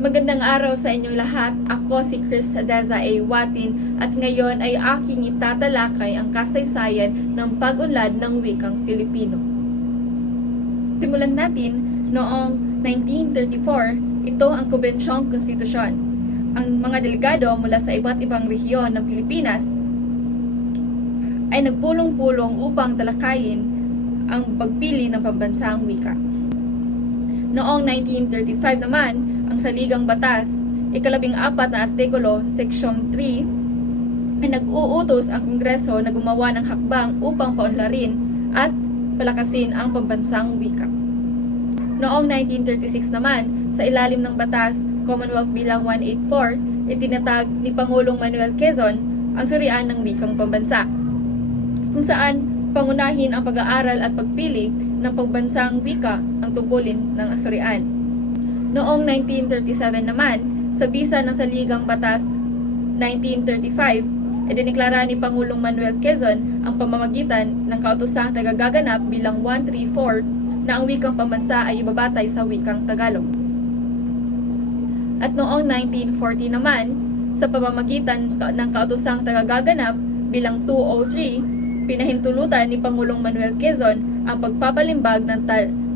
Magandang araw sa inyong lahat. Ako si Chris Deza A. Watin at ngayon ay aking itatalakay ang kasaysayan ng pag-unlad ng wikang Filipino. Simulan natin noong 1934, ito ang Kubensyong Konstitusyon. Ang mga delegado mula sa iba't ibang rehiyon ng Pilipinas ay nagpulong-pulong upang talakayin ang pagpili ng pambansang wika. Noong 1935 naman, ang Saligang Batas, ika-14 na artikulo, Seksyon 3, ay nag-uutos ang Kongreso na gumawa ng hakbang upang paunlarin at palakasin ang pambansang wika. Noong 1936 naman, sa ilalim ng Batas, Commonwealth Bilang 184, itinatag ni Pangulong Manuel Quezon ang surian ng wikang pambansa, kung saan pangunahin ang pag-aaral at pagpili ng pambansang wika ang tungkulin ng surian. Noong 1937 naman, sa bisa ng Saligang Batas 1935, idineklara ni Pangulong Manuel Quezon ang pamamagitan ng kautosang tagagaganap bilang 134 na ang wikang pambansa ay ibabatay sa wikang Tagalog. At noong 1940 naman, sa pamamagitan ng kautosang tagagaganap bilang 203, pinahintulutan ni Pangulong Manuel Quezon ang pagpapalimbag ng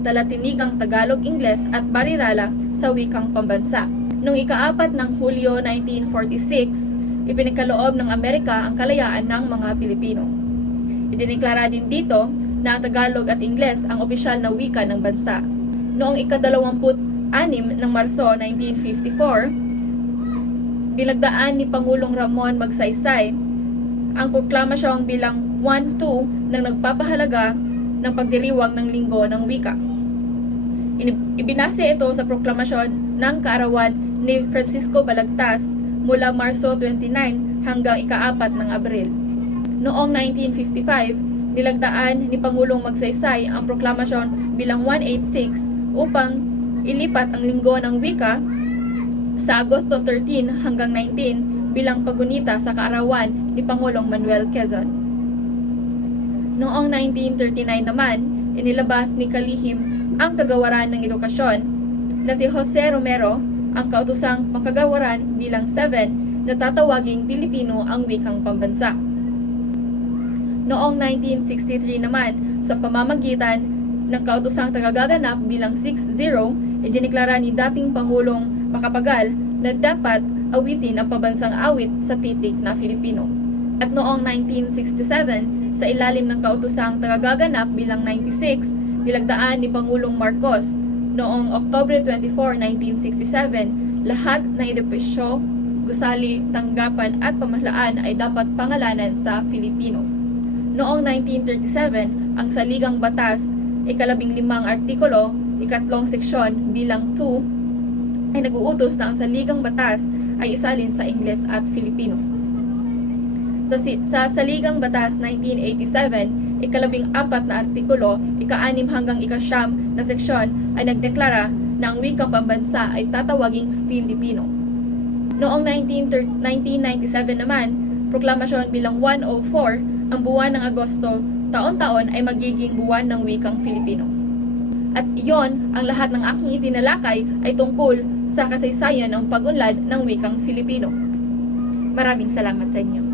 talatinigang Tagalog-Ingles at Barirala sa wikang pambansa. Noong ika-4 ng Hulyo 1946, ipinagkaloob ng Amerika ang kalayaan ng mga Pilipino. Idineklara din dito na ang Tagalog at Ingles ang opisyal na wika ng bansa. Noong ika-26 ng Marso 1954, dilagdaan ni Pangulong Ramon Magsaysay ang proklamasyong bilang 1-2 ng nagpapahalaga ng pagdiriwang ng Linggo ng Wika. Ibinase ito sa proklamasyon ng kaarawan ni Francisco Balagtas mula Marso 29 hanggang ika-4 ng Abril. Noong 1955, nilagdaan ni Pangulong Magsaysay ang proklamasyon bilang 186 upang ilipat ang Linggo ng Wika sa Agosto 13 hanggang 19 bilang pagunita sa kaarawan ni Pangulong Manuel Quezon. Noong 1939 naman, inilabas ni Kalihim ang kagawaran ng edukasyon na si Jose Romero ang kautosang pangkagawaran bilang 7 na tatawaging Pilipino ang wikang pambansa. Noong 1963 naman, sa pamamagitan ng kautosang tagagaganap bilang 60, idineklara ni dating Pangulong Macapagal na dapat awitin ang pambansang awit sa titik na Filipino. At noong 1967, sa ilalim ng kautosang tagagaganap bilang 96, nilagdaan ni Pangulong Marcos noong Oktubre 24, 1967, lahat ng edukasyon, gusali, tanggapan at pamahalaan ay dapat pangalanan sa Filipino. Noong 1937, ang Saligang Batas, ika-15 artikulo, ika-3 seksyon bilang 2, ay nag-uutos na ang Saligang Batas ay isalin sa Ingles at Filipino. Sa Saligang Batas 1987, ika-14 na artikulo, ika-6 hanggang ika-9 na seksyon ay nagdeklara na ang wikang pambansa ay tatawaging Filipino. Noong 1997 naman, proklamasyon bilang 104, ang buwan ng Agosto, taon-taon ay magiging buwan ng wikang Filipino. At iyon, ang lahat ng aking itinalakay ay tungkol sa kasaysayan ng pag-unlad ng wikang Filipino. Maraming salamat sa inyo.